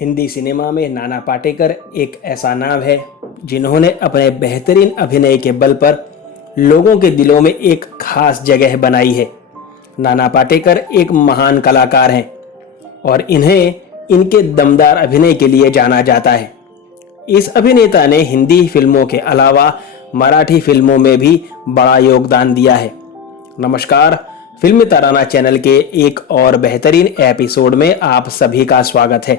Hindi cinema में नाना पाटेकर एक ऐसा नाम है जिन्होंने अपने बेहतरीन अभिनय के बल पर लोगों के दिलों में एक खास जगह बनाई है। नाना पाटेकर एक महान कलाकार हैं और इन्हें इनके दमदार अभिनय के लिए जाना जाता है। इस अभिनेता ने हिंदी फिल्मों के अलावा मराठी फिल्मों में भी बड़ा योगदान दिया है। नमस्कार, फिल्मी तराना चैनल के एक और बेहतरीन एपिसोड में आप सभी का स्वागत है।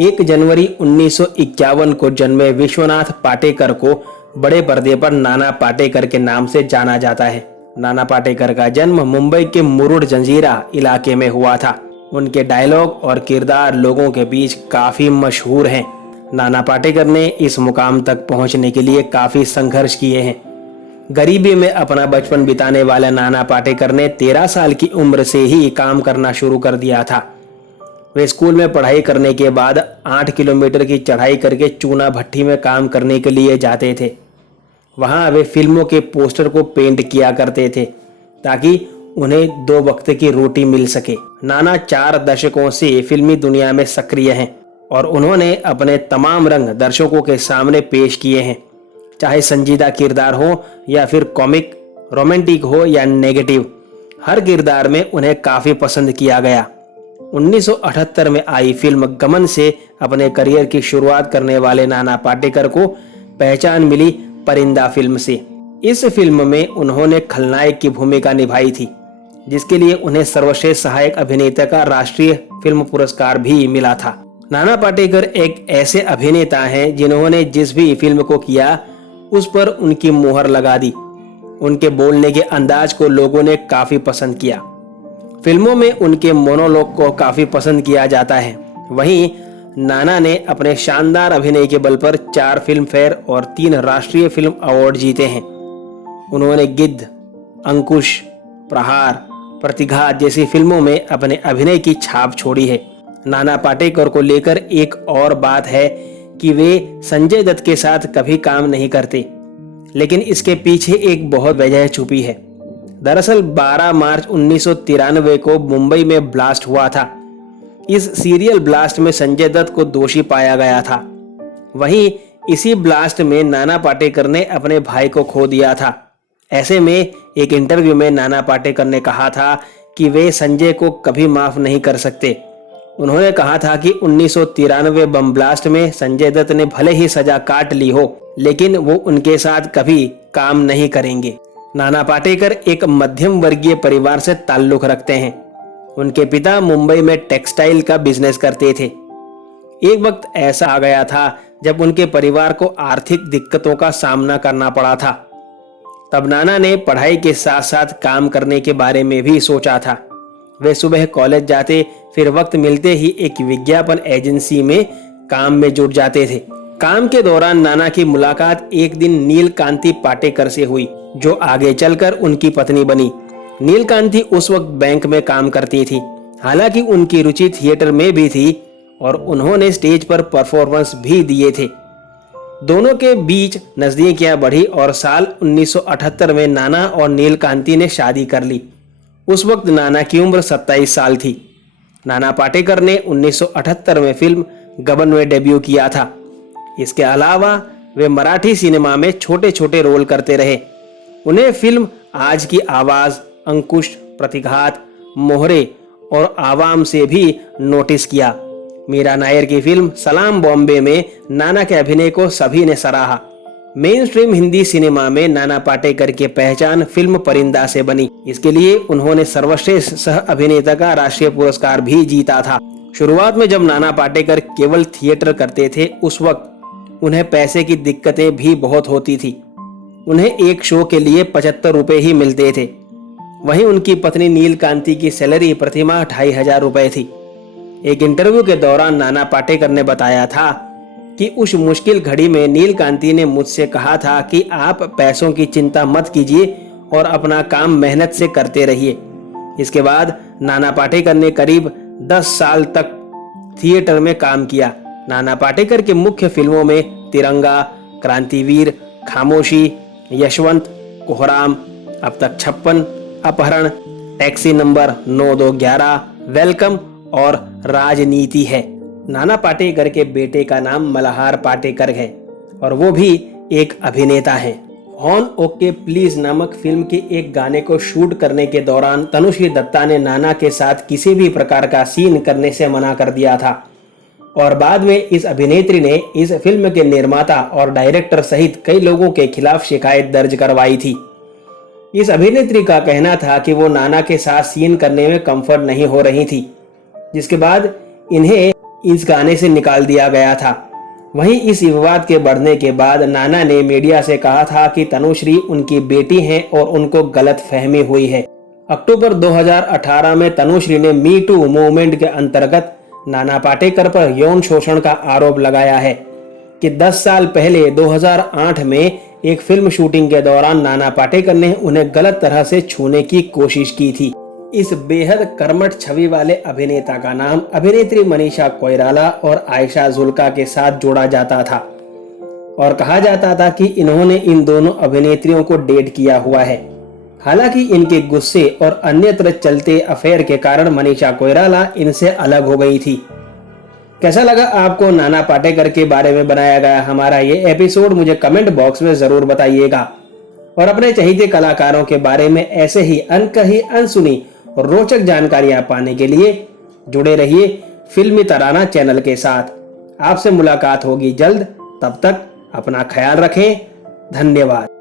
1 जनवरी 1951 को जन्मे विश्वनाथ पाटेकर को बड़े पर्दे पर नाना पाटेकर के नाम से जाना जाता है। नाना पाटेकर का जन्म मुंबई के मुरुड जंजीरा इलाके में हुआ था। उनके डायलॉग और किरदार लोगों के बीच काफी मशहूर हैं। नाना पाटेकर ने इस मुकाम तक पहुंचने के लिए काफी संघर्ष किए हैं। गरीबी में अपना बचपन बिताने वाले नाना पाटेकर ने 13 साल की उम्र से ही काम करना शुरू कर दिया था। वे स्कूल में पढ़ाई करने के बाद 8 किलोमीटर की चढ़ाई करके चूना भट्टी में काम करने के लिए जाते थे। वहां वे फिल्मों के पोस्टर को पेंट किया करते थे ताकि उन्हें 2 वक्त की रोटी मिल सके। नाना 4 दशकों से फिल्मी दुनिया में सक्रिय हैं और उन्होंने अपने तमाम रंग दर्शकों के सामने पेश किए हैं, चाहे संजीदा किरदार हो या फिर कॉमिक, रोमांटिक हो या नेगेटिव। हर किरदार में उन्हें काफी पसंद किया गया। 1978 में आई फिल्म गमन से अपने करियर की शुरुआत करने वाले नाना पाटेकर को पहचान मिली परिंदा फिल्म से। इस फिल्म में उन्होंने खलनायक की भूमिका निभाई थी, जिसके लिए उन्हें सर्वश्रेष्ठ सहायक अभिनेता का राष्ट्रीय फिल्म पुरस्कार भी मिला था। नाना पाटेकर एक ऐसे अभिनेता हैं जिन्होंने जिस भी फिल्म को किया उस पर उनकी मुहर लगा दी। उनके बोलने के अंदाज को लोगों ने काफी पसंद किया। फिल्मों में उनके मोनोलॉग को काफी पसंद किया जाता है। वहीं नाना ने अपने शानदार अभिनय के बल पर 4 फिल्म फेयर और 3 राष्ट्रीय फिल्म अवार्ड जीते हैं। उन्होंने गिद्ध, अंकुश, प्रहार, प्रतिघात जैसी फिल्मों में अपने अभिनय की छाप छोड़ी है। नाना पाटेकर को लेकर एक और बात है कि वे संजय दत्त के साथ कभी काम नहीं करते, लेकिन इसके पीछे एक बहुत वजह छुपी है। दरअसल 12 मार्च 1993 को मुंबई में ब्लास्ट हुआ था। इस सीरियल ब्लास्ट में संजय दत्त को दोषी पाया गया था। वहीं इसी ब्लास्ट में नाना पाटेकर ने अपने भाई को खो दिया था। ऐसे में एक इंटरव्यू में नाना पाटेकर ने कहा था कि वे संजय को कभी माफ नहीं कर सकते। उन्होंने कहा था कि 1993 बम ब्लास्ट में संजय दत्त ने भले ही सजा काट ली हो, लेकिन वो उनके साथ कभी काम नहीं करेंगे। नाना पाटेकर एक मध्यम वर्गीय परिवार से ताल्लुक रखते हैं। उनके पिता मुंबई में टेक्सटाइल का बिजनेस करते थे। एक वक्त ऐसा आ गया था जब उनके परिवार को आर्थिक दिक्कतों का सामना करना पड़ा था। तब नाना ने पढ़ाई के साथ साथ काम करने के बारे में भी सोचा था। वे सुबह कॉलेज जाते, फिर वक्त मिलते ही एक विज्ञापन एजेंसी में काम में जुट जाते थे। काम के दौरान नाना की मुलाकात एक दिन नीलकांति पाटेकर से हुई, जो आगे चलकर उनकी पत्नी बनी। नीलकांति उस वक्त बैंक में काम करती थी। हालांकि उनकी रुचि थिएटर में भी थी और उन्होंने स्टेज पर परफॉर्मेंस भी दिए थे। दोनों के बीच नजदीकियां बढ़ी और साल 1978 में नाना और नीलकांति ने शादी कर ली। उस वक्त नाना की उम्र 27 साल थी। नाना पाटेकर ने 1978 में फिल्म गबन में डेब्यू किया था। इसके अलावा वे मराठी सिनेमा में छोटे छोटे रोल करते रहे। उन्हें फिल्म आज की आवाज, अंकुश, प्रतिघात, मोहरे और आवाम से भी नोटिस किया। मीरा नायर की फिल्म सलाम बॉम्बे में नाना के अभिनय को सभी ने सराहा। मेन स्ट्रीम हिंदी सिनेमा में नाना पाटेकर की पहचान फिल्म परिंदा से बनी। इसके लिए उन्होंने सर्वश्रेष्ठ सह अभिनेता का राष्ट्रीय पुरस्कार भी जीता था। शुरुआत में जब नाना पाटेकर केवल थिएटर करते थे, उस वक्त उन्हें पैसे की दिक्कतें भी बहुत होती थी। उन्हें एक शो के लिए 75 रुपए ही मिलते थे। वहीं उनकी पत्नी नीलकांति की सैलरी प्रतिमाह 2500 रुपए थी। एक इंटरव्यू के दौरान नाना पाटेकर ने बताया था कि उस मुश्किल घड़ी में नीलकांति ने मुझसे कहा था कि आप पैसों की चिंता मत कीजिए और अपना काम मेहनत से करते रहिए। इसके बाद नाना पाटेकर ने करीब 10 साल तक थिएटर में काम किया। नाना पाटेकर की मुख्य फिल्मों में तिरंगा, क्रांतिवीर, खामोशी, यशवंत, कोहराम, अब तक 56, अपहरण, टैक्सी नंबर 9211, वेलकम और राजनीति है। नाना पाटेकर के बेटे का नाम मल्हार पाटेकर है और वो भी एक अभिनेता हैं। ऑन ओके प्लीज नामक फिल्म के एक गाने को शूट करने के दौरान तनुश्री दत्ता ने नाना के साथ किसी भी प्रकार का सीन करने से मना कर दिया था और बाद में इस अभिनेत्री ने इस फिल्म के निर्माता और डायरेक्टर सहित कई लोगों के खिलाफ शिकायत दर्ज करवाई थी। इस अभिनेत्री का कहना था कि वो नाना के साथ सीन करने में कंफर्ट नहीं हो रही थी, जिसके बाद इन्हें इस गाने से निकाल दिया गया था। वहीं इस विवाद के बढ़ने के बाद नाना ने मीडिया से कहा था कि तनुश्री उनकी बेटी हैं और उनको गलत फहमी हुई है। अक्टूबर 2018 में तनुश्री ने मी टू मूवमेंट के अंतर्गत नाना पाटेकर पर यौन शोषण का आरोप लगाया है कि 10 साल पहले 2008 में एक फिल्म शूटिंग के दौरान नाना पाटेकर ने उन्हें गलत तरह से छूने की कोशिश की थी। इस बेहद कर्मठ छवि वाले अभिनेता का नाम अभिनेत्री मनीषा कोइराला और आयशा जुल्का के साथ जोड़ा जाता था और कहा जाता था कि इन्होंने इन दोनों अभिनेत्रियों को डेट किया हुआ है। हालांकि इनके गुस्से और अन्यत्र चलते अफेयर के कारण मनीषा कोइराला इनसे अलग हो गई थी। कैसा लगा आपको नाना पाटेकर के बारे में बनाया गया हमारा ये एपिसोड, मुझे कमेंट बॉक्स में जरूर बताइएगा और अपने चहेते कलाकारों के बारे में ऐसे ही अनकही अनसुनी और रोचक जानकारियां पाने के लिए जुड़े रहिए फिल्मी तराना चैनल के साथ। आपसे मुलाकात होगी जल्द, तब तक अपना ख्याल रखें। धन्यवाद।